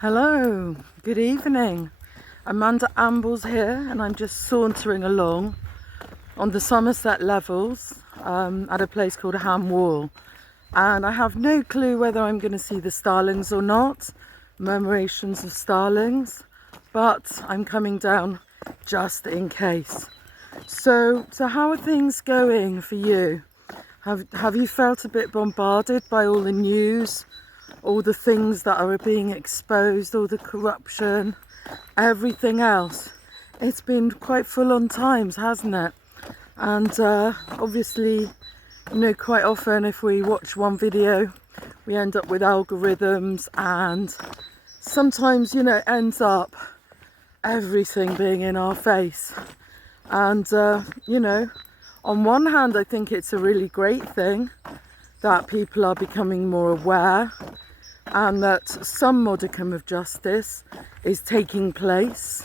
Hello, good evening. Amanda Amble's here and I'm just sauntering along on the Somerset Levels at a place called Ham Wall. And I have no clue whether I'm going to see the starlings or not, murmurations of starlings, but I'm coming down just in case. So how are things going for you? Have you felt a bit bombarded by all the news? All the things that are being exposed, all the corruption, everything else. It's been quite full on times, hasn't it? And obviously, quite often if we watch one video, we end up with algorithms, and sometimes, it ends up everything being in our face. And, on one hand, I think it's a really great thing that people are becoming more aware and that some modicum of justice is taking place,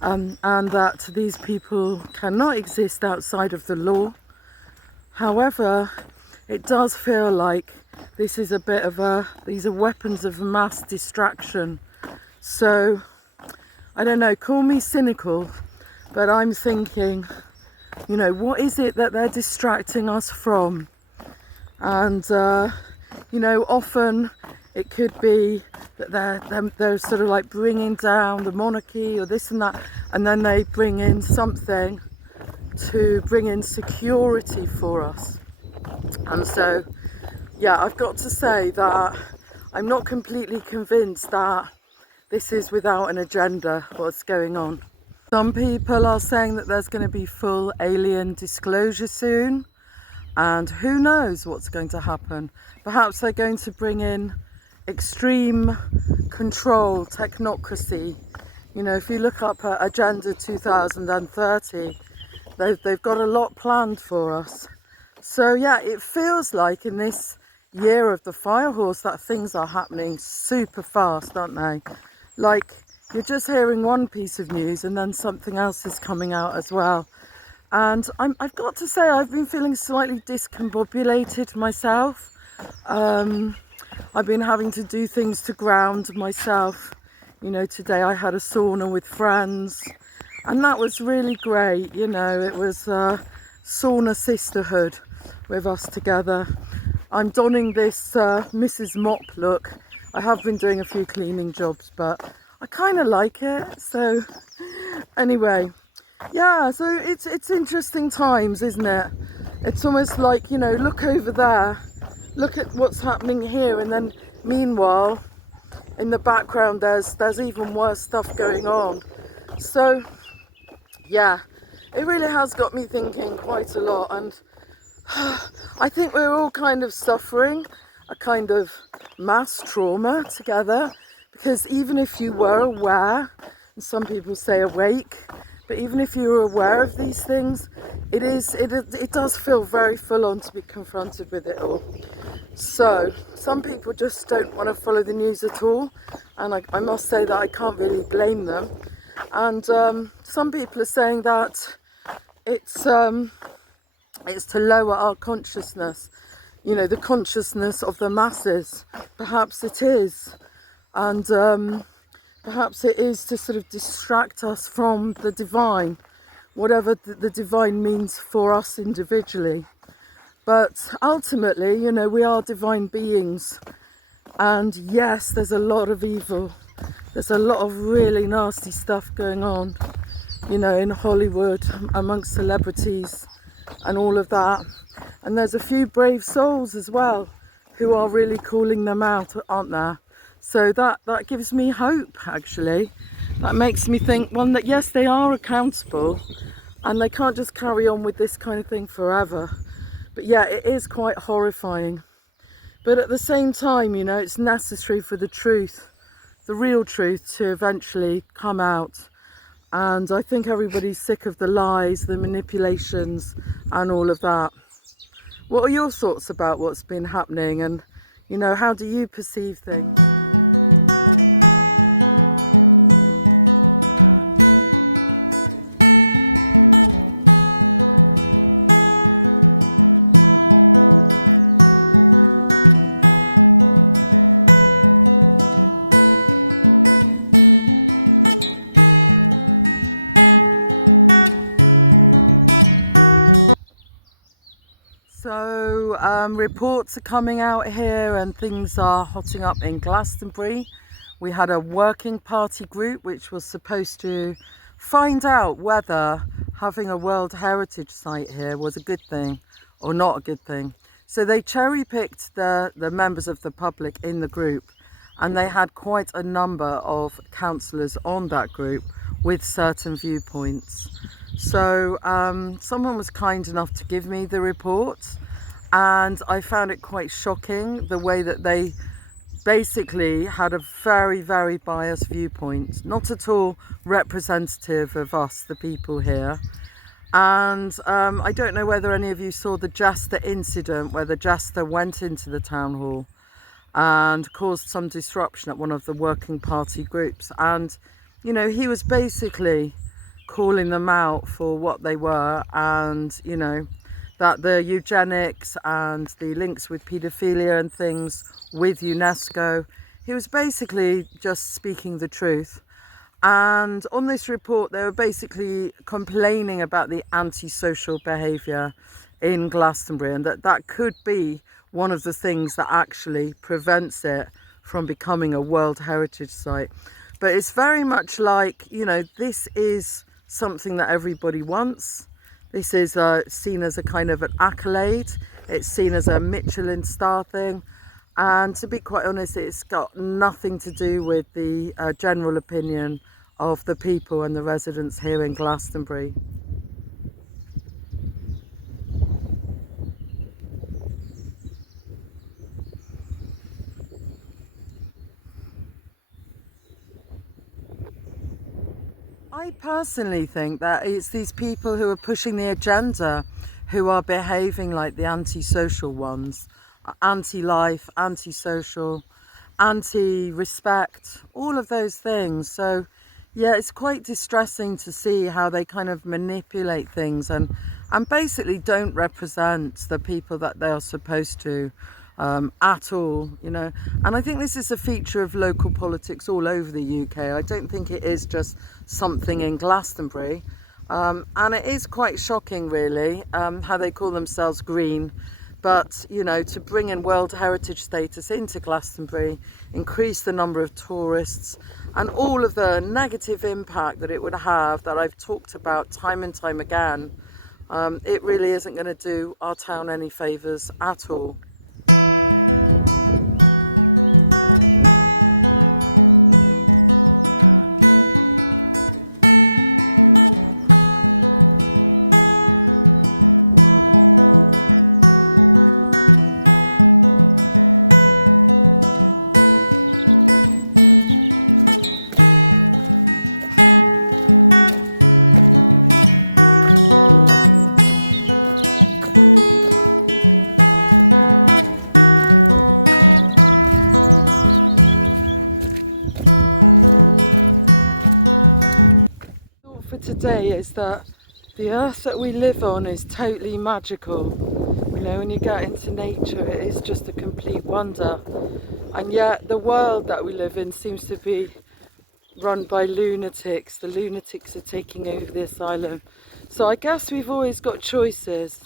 and that these people cannot exist outside of the law. However, it does feel like this is a bit of these are weapons of mass distraction. So, I don't know, call me cynical, but I'm thinking, what is it that they're distracting us from? And, often it could be that they're sort of like bringing down the monarchy or this and that, and then they bring in something to bring in security for us. And so, I've got to say that I'm not completely convinced that this is without an agenda, what's going on. Some people are saying that there's going to be full alien disclosure soon, and who knows what's going to happen. Perhaps they're going to bring in extreme control, technocracy. If you look up Agenda 2030, they've got a lot planned for us. So it feels like in this year of the fire horse that things are happening super fast, aren't they? Like, you're just hearing one piece of news and then something else is coming out as well. And I've got to say, I've been feeling slightly discombobulated myself. I've been having to do things to ground myself. Today I had a sauna with friends, and that was really great. It was sauna sisterhood with us together. I'm donning this Mrs. Mop look. I have been doing a few cleaning jobs, but I kind of like it. So anyway, so it's interesting times, isn't it? It's almost like, look over there, look at what's happening here, and then meanwhile in the background there's even worse stuff going on. So it really has got me thinking quite a lot, and I think we're all kind of suffering a kind of mass trauma together, because even if you were aware, and some people say awake, but even if you were aware of these things, it does feel very full on to be confronted with it all. So some people just don't want to follow the news at all, and I must say that I can't really blame them. And some people are saying that it's to lower our consciousness, the consciousness of the masses. Perhaps it is, and perhaps it is to sort of distract us from the divine, whatever the divine means for us individually. But ultimately, we are divine beings. And yes, there's a lot of evil. There's a lot of really nasty stuff going on, in Hollywood, amongst celebrities and all of that. And there's a few brave souls as well who are really calling them out, aren't there? So that gives me hope, actually. That makes me think, one, that yes, they are accountable and they can't just carry on with this kind of thing forever. But it is quite horrifying. But at the same time, it's necessary for the truth, the real truth, to eventually come out. And I think everybody's sick of the lies, the manipulations, and all of that. What are your thoughts about what's been happening, and, how do you perceive things? So reports are coming out here and things are hotting up in Glastonbury. We had a working party group which was supposed to find out whether having a World Heritage Site here was a good thing or not a good thing. So they cherry-picked the members of the public in the group, and they had quite a number of councillors on that group with certain viewpoints. So someone was kind enough to give me the report, and I found it quite shocking the way that they basically had a very, very biased viewpoint, not at all representative of us, the people here. And I don't know whether any of you saw the jester incident where the jester went into the town hall and caused some disruption at one of the working party groups. And, you know, he was basically calling them out for what they were, and, you know, that the eugenics and the links with paedophilia and things with UNESCO, he was basically just speaking the truth. And on this report, they were basically complaining about the antisocial behaviour in Glastonbury, and that could be one of the things that actually prevents it from becoming a World Heritage Site. But it's very much like, you know, this is something that everybody wants. This is seen as a kind of an accolade. It's seen as a Michelin star thing. And to be quite honest, it's got nothing to do with the general opinion of the people and the residents here in Glastonbury. I personally think that it's these people who are pushing the agenda who are behaving like the antisocial ones. Anti-life, anti-social, anti-respect, all of those things. So yeah, it's quite distressing to see how they kind of manipulate things and basically don't represent the people that they are supposed to at all, you know. And I think this is a feature of local politics all over the UK. I don't think it is just something in Glastonbury. And it is quite shocking, really, how they call themselves green. But, you know, to bring in World Heritage status into Glastonbury, increase the number of tourists, and all of the negative impact that it would have, that I've talked about time and time again, it really isn't going to do our town any favours at all. For today is that the earth that we live on is totally magical. You know, when you get into nature, it is just a complete wonder. And yet the world that we live in seems to be run by lunatics. The lunatics are taking over the asylum. So I guess we've always got choices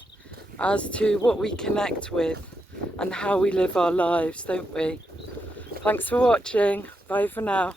as to what we connect with and how we live our lives, don't we? Thanks for watching. Bye for now.